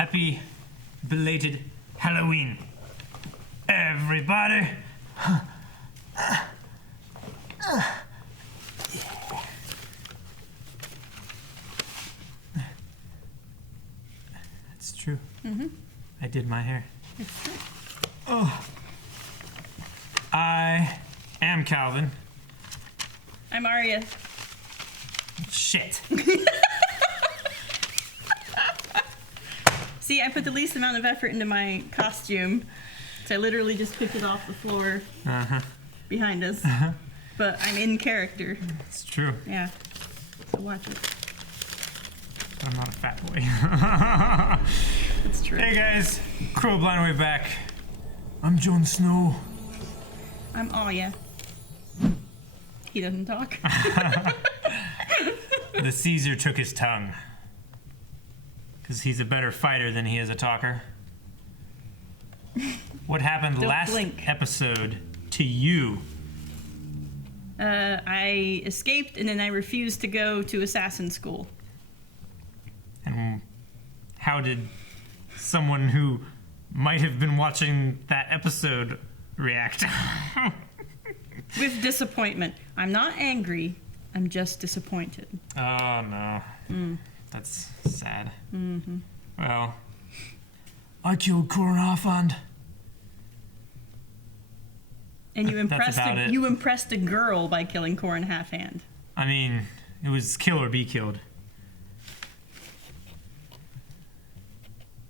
Happy belated Halloween, everybody. It's true. Mm-hmm. I did my hair. It's true. Oh. I am Calvin. I'm Marietta. Shit. See, I put the least amount of effort into my costume. So I literally just picked it off the floor behind us. But I'm in character. It's true. Yeah. So watch it. I'm not a fat boy. It's true. Hey guys, Crow Blind Way back. I'm Jon Snow. I'm Arya. He doesn't talk. The Caesar took his tongue. Because he's a better fighter than he is a talker. What happened last episode to you? I escaped and then I refused to go to assassin school. And how did someone who might have been watching that episode react? With disappointment. I'm not angry. I'm just disappointed. Oh, no. That's sad. Mm-hmm. Well, I killed Coronafand. And you impressed a girl by killing Corin Halfhand. I mean, it was kill or be killed.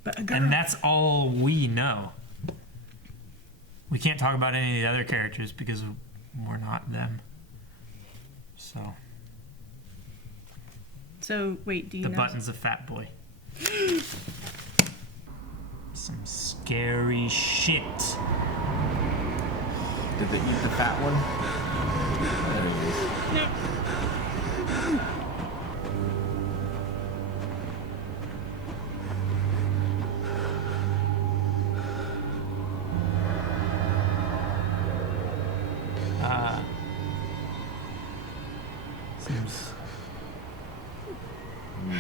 But a girl. And that's all we know. We can't talk about any of the other characters because we're not them. So, wait, do you know? The button's a fat boy. Some scary shit. Did they eat the fat one? There he is. No. Seems... Yeah.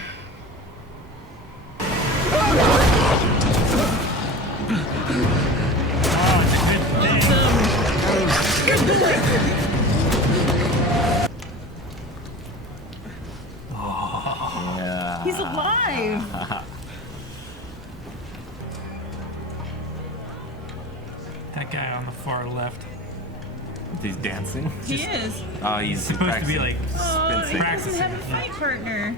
He's alive! That guy on the far left. He's dancing? He is. Oh, he's Supposed to be like Oh, he practicing. doesn't have a fight partner.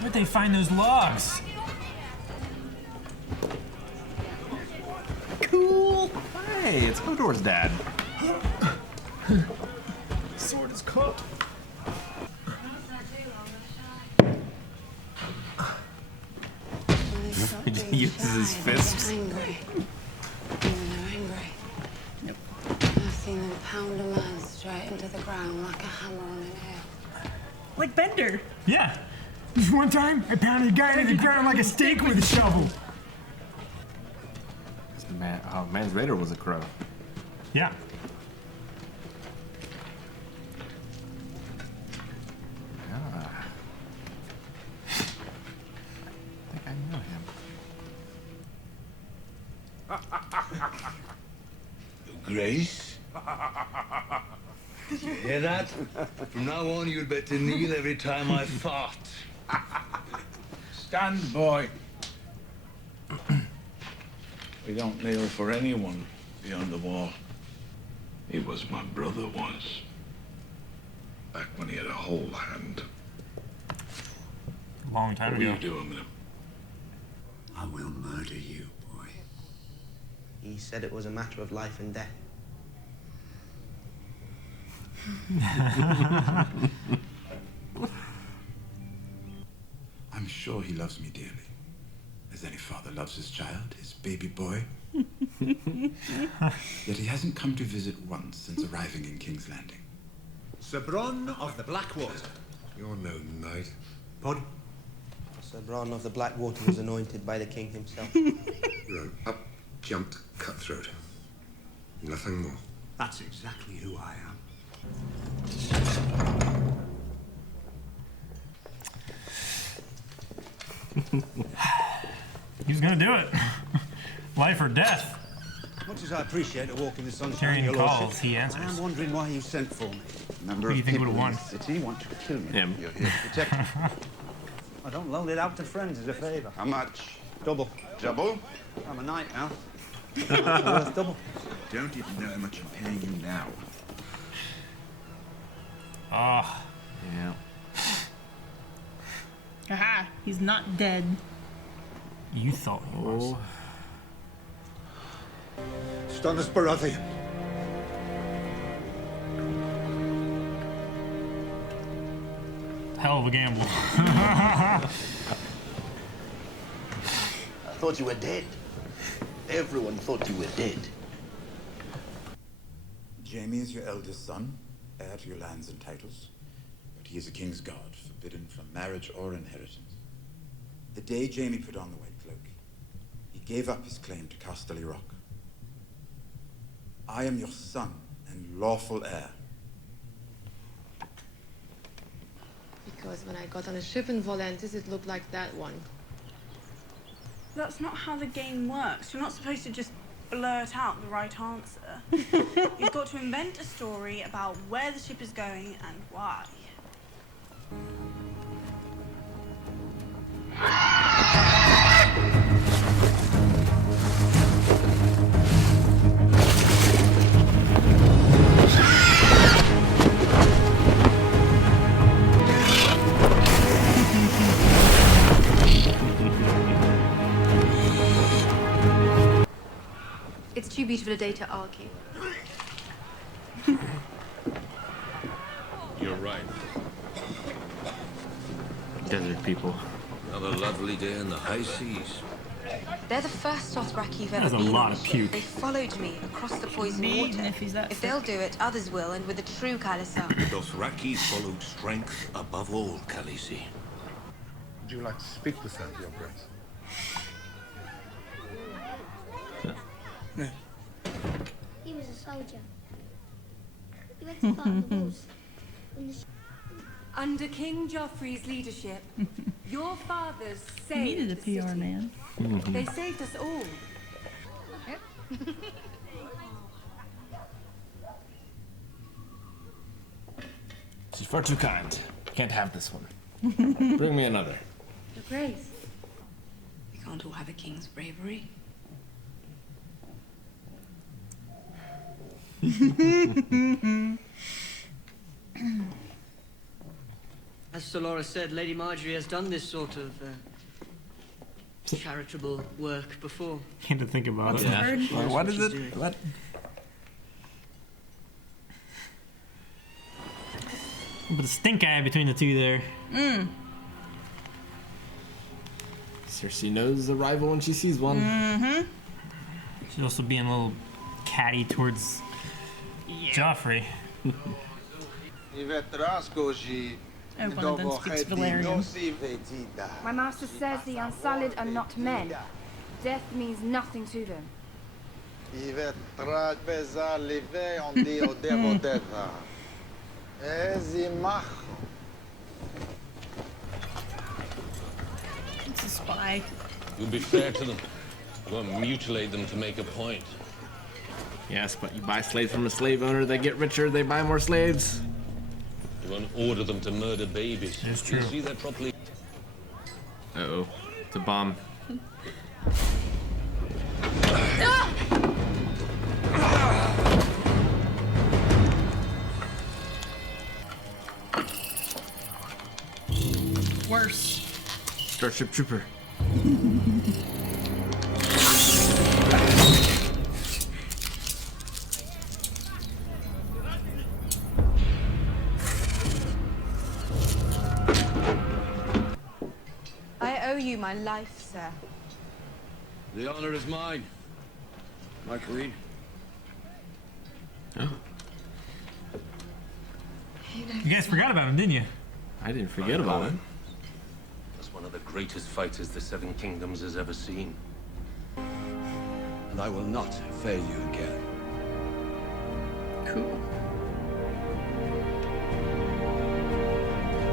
Where'd they find those logs? Cool. Hey, it's Hodor's dad. Sword is caught. He uses his fists. Angry. When they're angry. Nope. I've seen them pound a man straight into the ground like a hammer on a nail. Like Bender. Yeah. This one time, I pounded a guy into the ground like a steak with a shovel. Man's Raider was a crow. Yeah. Yeah. I think I know him. Grace? Did you hear that? From now on, you'd better kneel every time I fart. Stand, boy. We don't kneel for anyone beyond the wall. He was my brother once. Back when he had a whole hand. Long time What were ago. you doing with him? I will murder you, boy. He said it was a matter of life and death. I'm sure he loves me dearly. As any father loves his child, his baby boy. Yet he hasn't come to visit once since arriving in King's Landing. Sir Bronn of the Blackwater. You're no knight. Pardon? Sir Bronn of the Blackwater was anointed by the king himself. You're an up-jumped cutthroat. Nothing more. That's exactly who I am. He's gonna do it. Life or death. Much as I appreciate a walk in the sunshine, Hearing your calls, lordship, he I answers. am wondering why you sent for me. Number Who do you of think people would've in won? the city want to kill me. Him. You're here to protect me. I don't loan it out to friends as a favour. How much? Double. Double? I'm a knight now. It's worth double. Don't even know how much I'm paying you now. Oh, Yeah. Aha, he's not dead. you thought he was. Oh. Stunus Baratheon. Hell of a gamble. I thought you were dead. Everyone thought you were dead. Jaime is your eldest son, heir to your lands and titles, but he is a king's guard, forbidden from marriage or inheritance. The day Jaime put on the white cloak, he gave up his claim to Casterly Rock. I am your son and lawful heir. Because when I got on a ship in Volantis, it looked like that one. That's not how the game works. You're not supposed to just blurt out the right answer. You've got to invent a story about where the ship is going and why. It's too beautiful a day to argue. You're right. Desert people. Another lovely day in the high seas. They're the first Dothraki you've ever That's a been lot on. of puke. They followed me across the poison Me, water. even if he's that If sick. they'll do it, others will, and with a true Khalasar. Dothraki followed strength above all, Khaleesi. Would you like to speak with them, Your Grace? He was a soldier. He went to fight on the walls. Under King Joffrey's leadership, your fathers He saved needed a the PR city. man. They saved us all. She's far too kind. Can't have this one. Bring me another. Your Grace. We can't all have a king's bravery. As Solora said, Lady Marjorie has done this sort of charitable work before. Can't to think about it. Yeah. What is it? What? Put a stink eye between the two there. Cersei knows a rival when she sees one. She's also being a little catty towards Joffrey. Everyone then speaks Valerian. My master says the Unsullied are not men. Death means nothing to them. It's a spy. You'll be fair to them. You won't mutilate them to make a point. Yes, but you buy slaves from a slave owner, they get richer, they buy more slaves. You won't order them to murder babies. That's You true. see that properly. Uh-oh. It's a bomb. Worse. Starship Trooper. I owe you my life, sir. The honor is mine, my queen. You guys forgot about him, didn't you? I didn't forget about him. As one of the greatest fighters the Seven Kingdoms has ever seen. And I will not fail you again. Cool.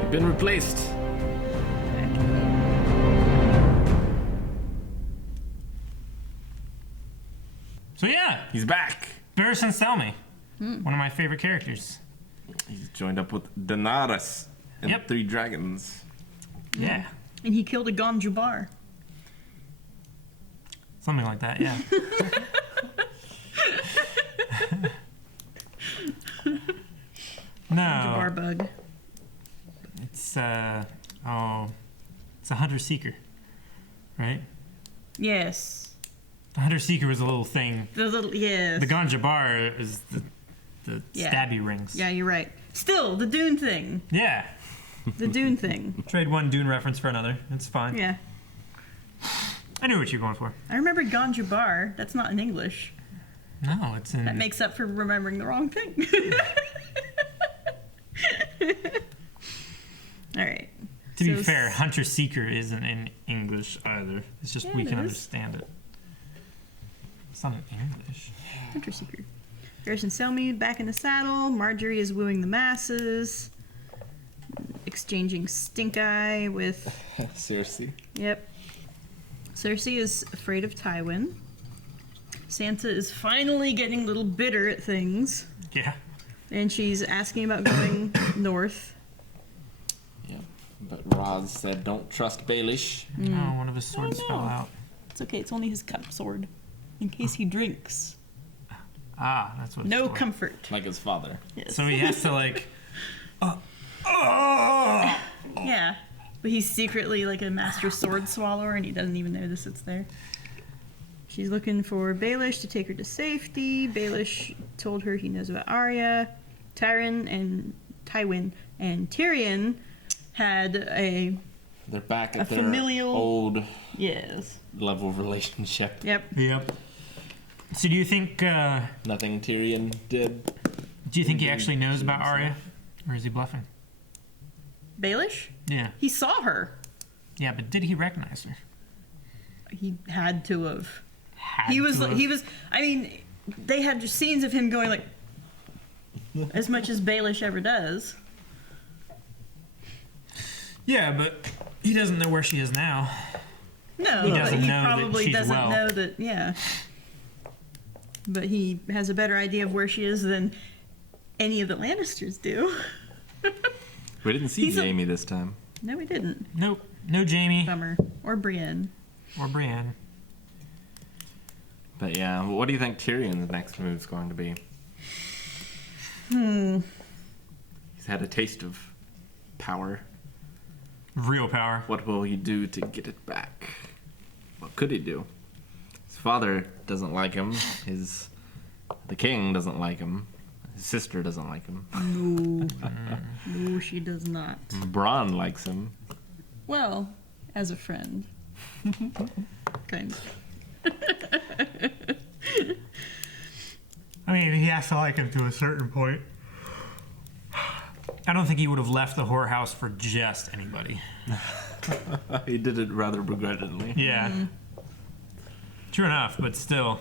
You've been replaced. he's back. Barristan Selmy, one of my favorite characters. He's joined up with Daenerys and 3 dragons. Yeah. And he killed a Gonjubar. Something like that, yeah. No. Gonjubar bug. It's a hunter-seeker, right? Yes. The hunter-seeker was a little thing. Yes. The Gonjabar is the Yeah. stabby rings. Yeah, you're right. Still, the Dune thing. Yeah. The Dune thing. Trade one Dune reference for another. It's fine. Yeah. I knew what you were going for. I remember Gonjubar. That's not in English. No, it's in... That makes up for remembering the wrong thing. All right. To be fair, hunter-seeker isn't in English either. It's just we it can is. understand it. It's not in English. Hunter-seeker. Barristan Selmy back in the saddle. Marjorie is wooing the masses. Exchanging stink eye with... Cersei. Yep. Cersei is afraid of Tywin. Sansa is finally getting a little bitter at things. Yeah. And she's asking about going north. Yeah, but Roz said don't trust Baelish. Oh, one of his swords fell out. It's okay, it's only his cup sword. In case he drinks. Ah, that's what it's No for. comfort. Like his father. Yes. So he has to like... Yeah. But he's secretly like a master sword swallower and he doesn't even know this it's there. She's looking for Baelish to take her to safety. Baelish told her he knows about Arya. Tywin and Tyrion had a... They're back A at their familial- old Yes. level of relationship. Yep. Yep. So do you think... Nothing Tyrion did. Do you think he actually knows about Arya? Or is he bluffing? Baelish? Yeah. He saw her. Yeah, but did he recognize her? He had to have. Had He was to like, have. I mean, they had just scenes of him going like, as much as Baelish ever does. Yeah, but he doesn't know where she is now. No, He but doesn't he know that probably she's doesn't well. know that, yeah. But he has a better idea of where she is than any of the Lannisters do. We didn't see He's a- Jaime this time. No, we didn't. Nope. No Jaime. Bummer. Or Brienne. Or Brienne. But yeah, what do you think Tyrion's next move is going to be? He's had a taste of power. Real power. What will he do to get it back? What could he do? His father doesn't like him. The king doesn't like him. His sister doesn't like him. No. No, she does not. Bronn likes him. Well, as a friend. Kind of. I mean, he has to like him to a certain point. I don't think he would have left the whorehouse for just anybody. He did it rather begrudgingly. Yeah. True enough, but still.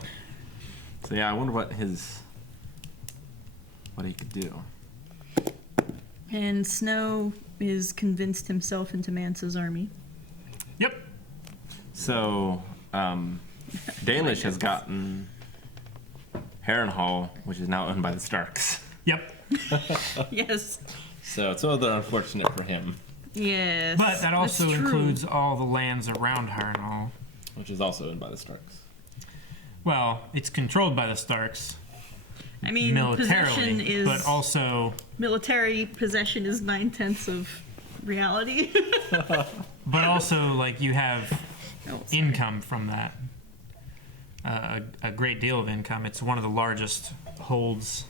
So yeah, I wonder what he could do. And Snow is convinced himself into Mansa's army. Yep. So, Danish has gotten Harrenhal, which is now owned by the Starks. Yep. Yes. So it's rather unfortunate for him. Yes. But that also that's true. includes all the lands around Harrenhal. Which is also owned by the Starks. Well, it's controlled by the Starks. I mean, possession militarily, is. but also Military possession is 9/10 of reality. but also like you have Oh, income from that. A great deal of income. It's one of the largest holds.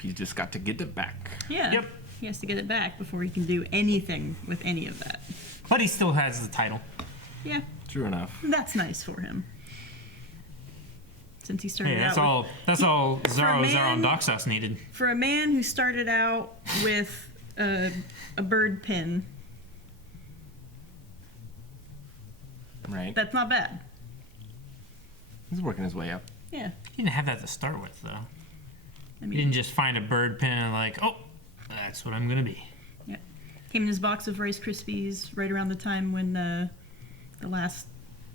He's just got to get it back. Yeah. Yep. He has to get it back before he can do anything with any of that. But he still has the title. Yeah. True enough. That's nice for him. Since he started Hey, out that's all Zaro man- Doxos needed. for a man who started out with a bird pin. Right. That's not bad. He's working his way up. Yeah. He didn't have that to start with, though. I mean, He didn't just find a bird pin and like, oh, that's what I'm gonna be. yeah. Came in his box of Rice Krispies right around the time when the last,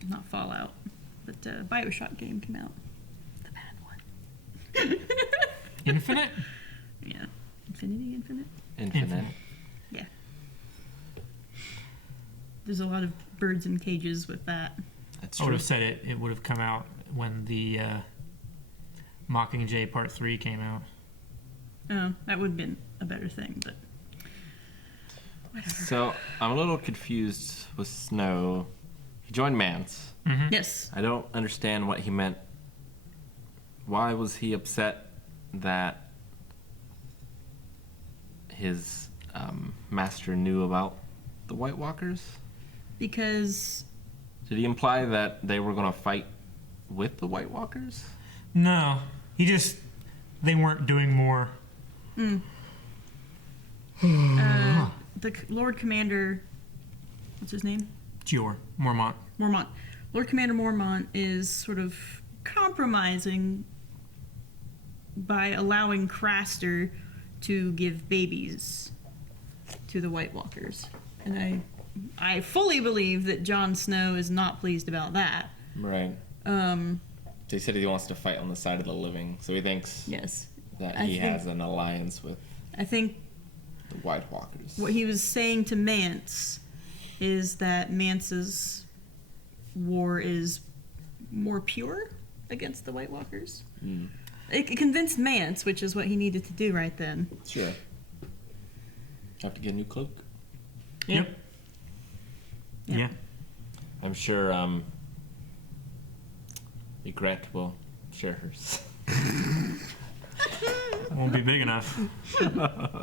not Fallout, but Bioshock game came out. The bad one. Infinite? Yeah. Infinite? Infinite. Yeah. There's a lot of birds in cages with that. That's I would true. have said it would have come out when the Mockingjay Part 3 came out. Oh, that would have been a better thing, but whatever. So I'm a little confused with Snow. He joined Mance. Mm-hmm. Yes. I don't understand what he meant. Why was he upset that his master knew about the White Walkers? Because... Did he imply that they were going to fight with the White Walkers? No. They weren't doing more. The Lord Commander... What's his name? Gior. Mormont. Mormont. Lord Commander Mormont is sort of compromising by allowing Craster to give babies to the White Walkers. And I fully believe that Jon Snow is not pleased about that. Right. They said he wants to fight on the side of the living, so he thinks that he has an alliance with I think the White Walkers. what he was saying to Mance is that Mance's war is more pure against the White Walkers. It convinced Mance, which is what he needed to do right then. Sure. Have to get a new cloak? Yep. Yeah. I'm sure Ygritte will share hers. Won't be big enough.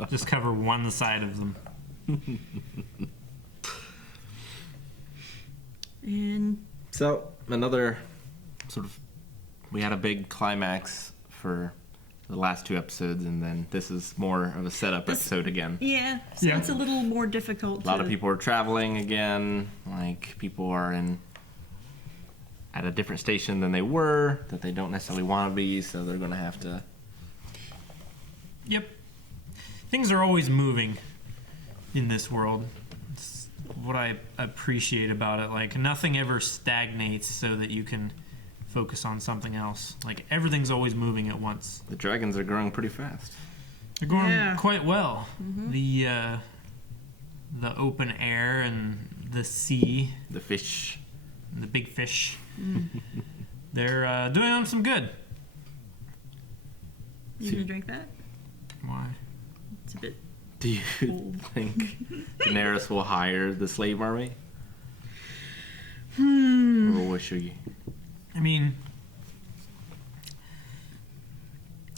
Just cover one side of them. And so, another sort of... We had a big climax for the last 2 episodes, and then this is more of a setup episode again. yeah, so it's a little more difficult. A lot of people are traveling again. Like, people are at a different station than they were, that they don't necessarily want to be, so they're going to have to... Yep. Things are always moving in this world. It's what I appreciate about it. Like, nothing ever stagnates so that you can focus on something else. Like, everything's always moving at once. The dragons are growing pretty fast. They're growing quite well. The open air and the sea. The fish. The big fish. They're doing them some good. You gonna drink that? Why? It's a bit. Do you think Daenerys will hire the slave army? Or will she? I mean,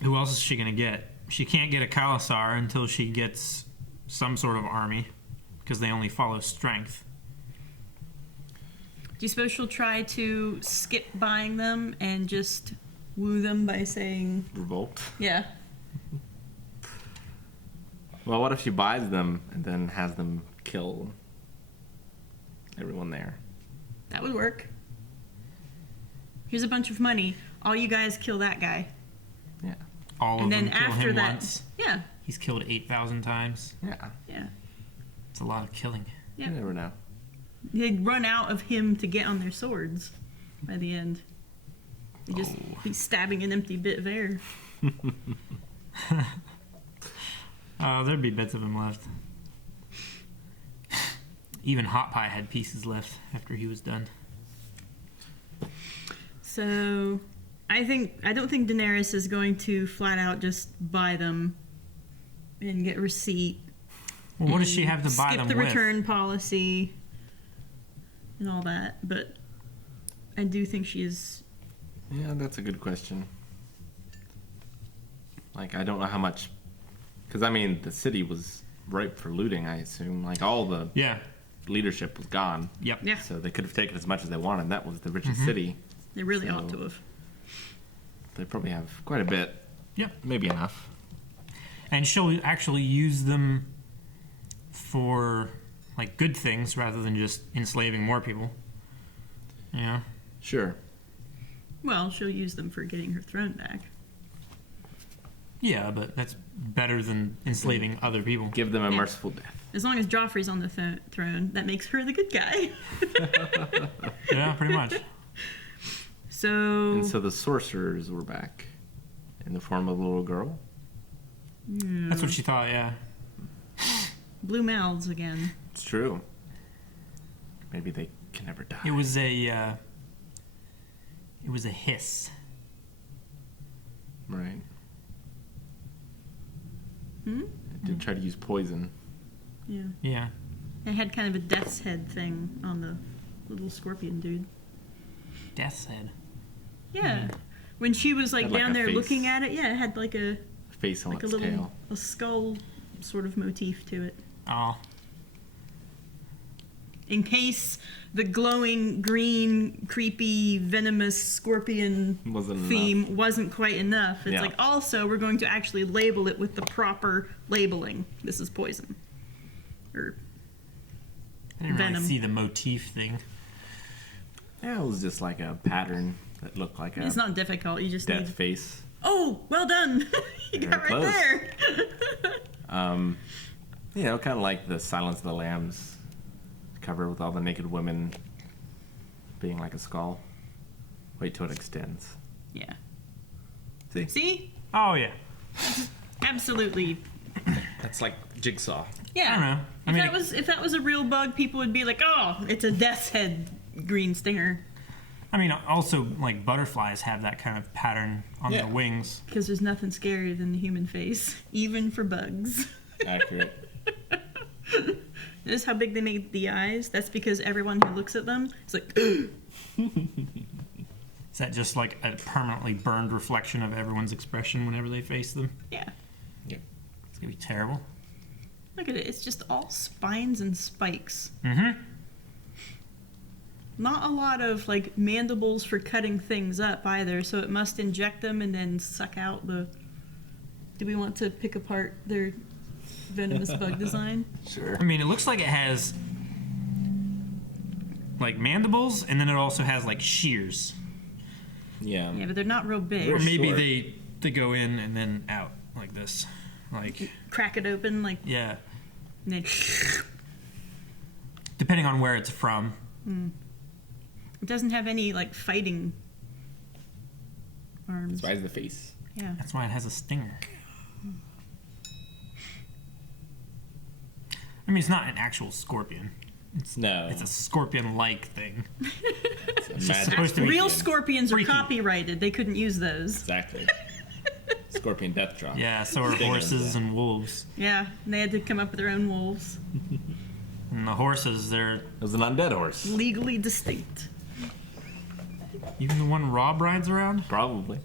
who else is she going to get? She can't get a Khalasar until she gets some sort of army, because they only follow strength. Do you suppose she'll try to skip buying them and just woo them by saying... Revolt? Yeah. Well, what if she buys them and then has them kill everyone there? That would work. Here's a bunch of money. All you guys kill that guy. Yeah. All and of then them kill after him that, once. Yeah. He's killed 8,000 times. Yeah. Yeah. It's a lot of killing. Yeah. You never know. They'd run out of him to get on their swords by the end. They just be stabbing an empty bit of air. Oh, there'd be bits of him left. Even Hot Pie had pieces left after he was done. So, I don't think Daenerys is going to flat out just buy them and get receipt. Well, what does she have to buy them skip the with? return policy and all that, but I do think she is. Yeah, that's a good question. Like, I don't know how much... Because, I mean, the city was ripe for looting, I assume. Like, all the leadership was gone. Yep. Yeah. So they could have taken as much as they wanted. That was the richest city. They really ought to have. They probably have quite a bit. Yep. Maybe enough. And she'll actually use them for, like, good things rather than just enslaving more people. Yeah. Sure. Well, she'll use them for getting her throne back. Yeah, but that's better than enslaving other people. Give them a merciful death. As long as Joffrey's on the throne, that makes her the good guy. Yeah, pretty much. And so the sorcerers were back in the form of a little girl. That's what she thought, yeah. Blue mouths again. It's true. Maybe they can never die. It was a hiss. Right. Hmm? It did try to use poison. Yeah. Yeah. It had kind of a death's head thing on the little scorpion dude. Death's head? Yeah. When she was like Had, like, down a there face. looking at it, yeah, it had like a Face on like its a little tail. a skull sort of motif to it. Oh. In case the glowing green, creepy, venomous scorpion Wasn't theme wasn't quite enough. It's Yeah. like also we're going to actually label it with the proper labeling. This is poison. Or I didn't venom. really see the motif thing. Yeah, it was just like a pattern that looked like a It's not difficult. You just death need. face. Oh, well done! You got right close. there. You know, kind of like the Silence of the Lambs cover with all the naked women being like a skull. Wait till it extends. Yeah. See? See? Oh, yeah. Absolutely. That's like Jigsaw. Yeah. I don't know. If that was a real bug, people would be like, "Oh, it's a death's head green stinger." I mean, also, like, butterflies have that kind of pattern on their wings. Because there's nothing scarier than the human face, even for bugs. Accurate. Notice how big they made the eyes? That's because everyone who looks at them is like, Is that just like a permanently burned reflection of everyone's expression whenever they face them? yeah. Yep. It's gonna be terrible. Look at it. It's just all spines and spikes. Mm-hmm. Not a lot of like mandibles for cutting things up either, so it must inject them and then suck out the. Do we want to pick apart their venomous bug design? Sure. I mean, it looks like it has like mandibles, and then it also has like shears. Yeah. Yeah, but they're not real big. Or maybe they go in and then out like this, like Crack it open, like. yeah. And then Depending on where it's from. It doesn't have any like fighting arms. That's why it's the face. Yeah. That's why it has a stinger. I mean, it's not an actual scorpion. No. It's a scorpion-like thing. It's a It's magic supposed to be Real scorpions are freaky. copyrighted. They couldn't use those. Exactly. Scorpion death drop. Yeah, so are Stinger. horses and wolves. Yeah, and they had to come up with their own wolves. And the horses, they're It was an undead horse. Legally distinct. even the one Rob rides around. Probably.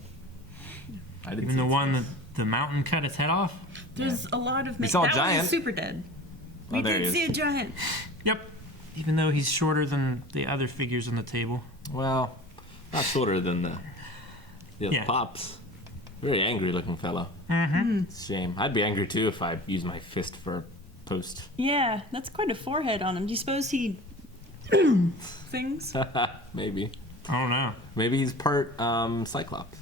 I didn't Even see the its one face. that the mountain cut its head off. There's a lot of. We saw a that giant. was super dead. We Oh, there he did is. see a giant. Yep. Even though he's shorter than the other figures on the table. Well, not shorter than the other Yeah. pops. Very angry looking fellow. Mm-hmm. It's a shame. I'd be angry too if I used my fist for a post. Yeah, that's quite a forehead on him. Do you suppose he things? Maybe. I don't know. Maybe he's part Cyclops.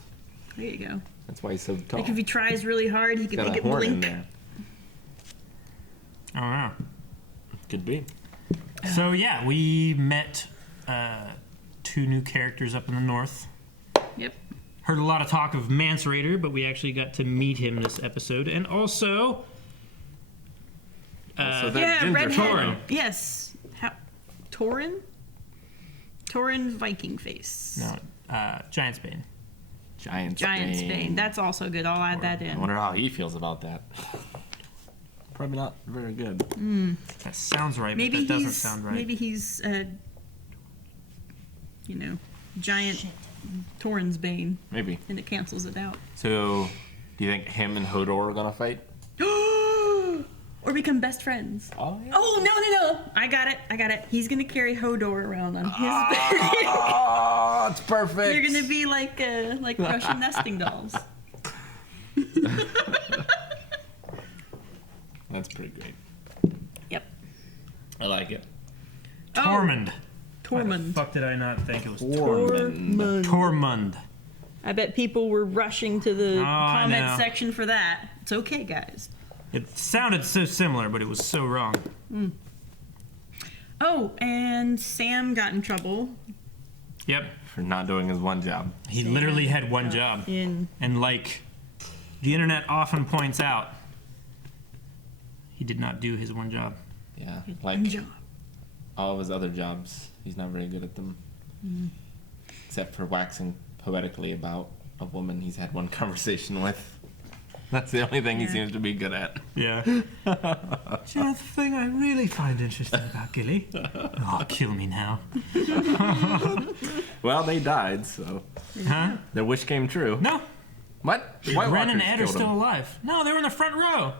There you go. That's why he's so tall. Like if he tries really hard, he could Got make a it horn in blink. there. I don't know. Could be. So yeah, we met 2 new characters up in the north. Yep. Heard a lot of talk of Mance Raider, but we actually got to meet him this episode, and also. Also that Yeah, ginger redhead. Torin. Yes. Torin? Torin Viking face. No, Giant Spain. Giant Spain. That's also good. I'll add that I in. wonder how he feels about that. Probably not very good. That sounds right, Maybe but that doesn't he's sound right. maybe he's giant Torin's Bane, Maybe. and it cancels it out. So, do you think him and Hodor are gonna fight? Or become best friends. Oh, yeah. Oh no! I got it. He's gonna carry Hodor around on his back. Oh, it's perfect. You're gonna be like Russian nesting dolls. That's pretty great. Yep. I like it. Tormund. Why the Tormund. fuck did I not think it was Tormund. Tormund. I bet people were rushing to the I comment know. section for that. It's okay, guys. It sounded so similar, but it was so wrong. Oh, and Sam got in trouble Yep. For not doing his one job. He literally had one job. And like the internet often points out, he did not do his one job. Yeah, like all of his other jobs, he's not very good at them. Except for waxing poetically about a woman he's had one conversation with. That's the only thing he seems to be good at. Yeah. Do you know the thing I really find interesting about Gilly? Oh, kill me now. Well, they died, so Huh? their wish came true. No. What? Ren White and Walkers Ed are killed still him. alive. No, they were in the front row.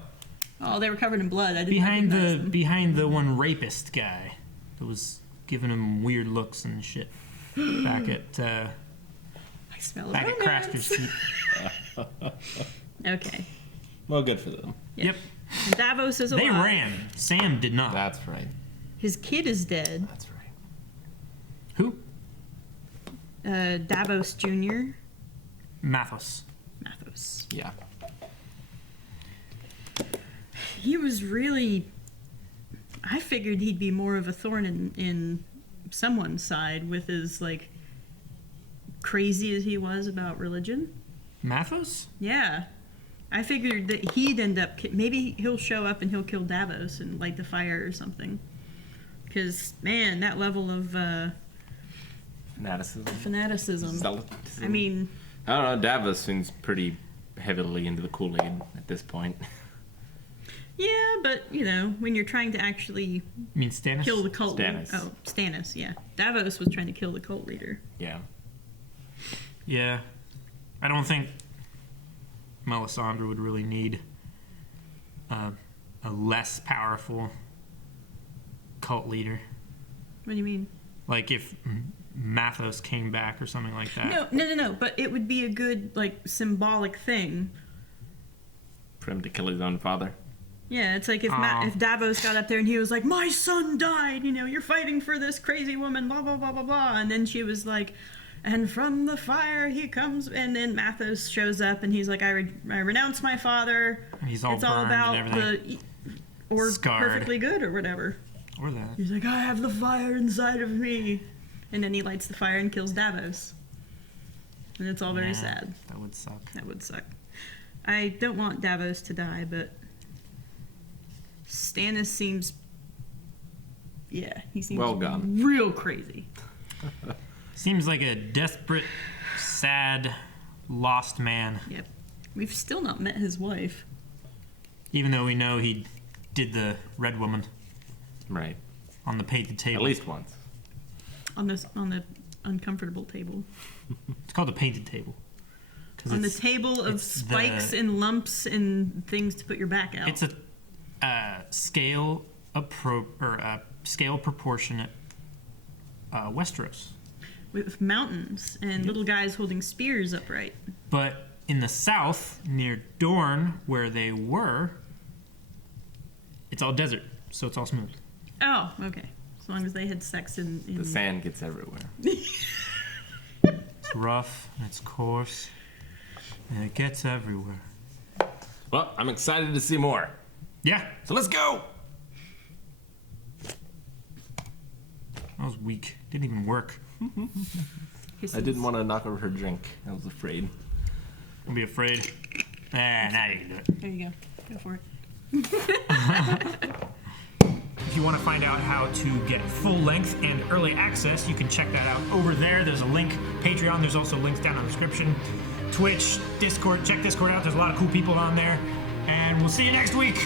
Oh, they were covered in blood. I didn't Behind recognize the them. behind the one rapist guy that was giving him weird looks and shit. Back at I smell back at romance. Craster's feet. Okay. Well, good for them. Yep. Davos is alive. They ran. Sam did not. That's right. His kid is dead. That's right. Who? Davos Jr. Mathos. Mathos. Yeah. He was really. I figured he'd be more of a thorn in someone's side with his, like, crazy as he was about religion. Mathos? Yeah. I figured that he'd end up. Maybe he'll show up and he'll kill Davos and light the fire or something. Because, man, that level of fanaticism. Zealotism. I mean. I don't know. Davos seems pretty heavily into the Kool-Aid at this point. Yeah, but, you know, when you're trying to actually You mean Stannis? kill the cult leader. Stannis. Oh, Stannis, yeah. Davos was trying to kill the cult leader. Yeah. Yeah. I don't think Melisandre would really need a less powerful cult leader. What do you mean? Like if Mathos came back or something like that. No. But it would be a good, like, symbolic thing. For him to kill his own father. Yeah, it's like if Davos got up there and he was like, my son died, you know, you're fighting for this crazy woman, blah, blah, blah, blah, blah. And then she was like, and from the fire he comes, and then Mathos shows up and he's like, I renounce my father. He's all it's all burned about and everything. or Scarred. perfectly good or whatever. Or that. He's like, I have the fire inside of me. And then he lights the fire and kills Davos. And it's all very sad. That would suck. That would suck. I don't want Davos to die, but Stannis seems... Yeah, he seems well gone. Real crazy. Seems like a desperate, sad, lost man. Yep. We've still not met his wife. Even though we know he did the Red Woman. Right. On the painted table. At least once. On the uncomfortable table. It's called the painted table. On the table of spikes and lumps and things to put your back out. It's a scale proportionate Westeros. With mountains and little guys holding spears upright. But in the south, near Dorne, where they were, it's all desert, so it's all smooth. Oh, okay. As long as they had sex in... The sand gets everywhere. It's rough, and it's coarse, and it gets everywhere. Well, I'm excited to see more. Yeah. So let's go! That was weak. Didn't even work. I didn't want to knock over her drink. I was afraid. Don't be afraid. Now you can do it. There you go. Go for it. If you want to find out how to get full length and early access, you can check that out over there. There's a link. Patreon, there's also links down in the description. Twitch, Discord, check Discord out. There's a lot of cool people on there. And we'll see you next week.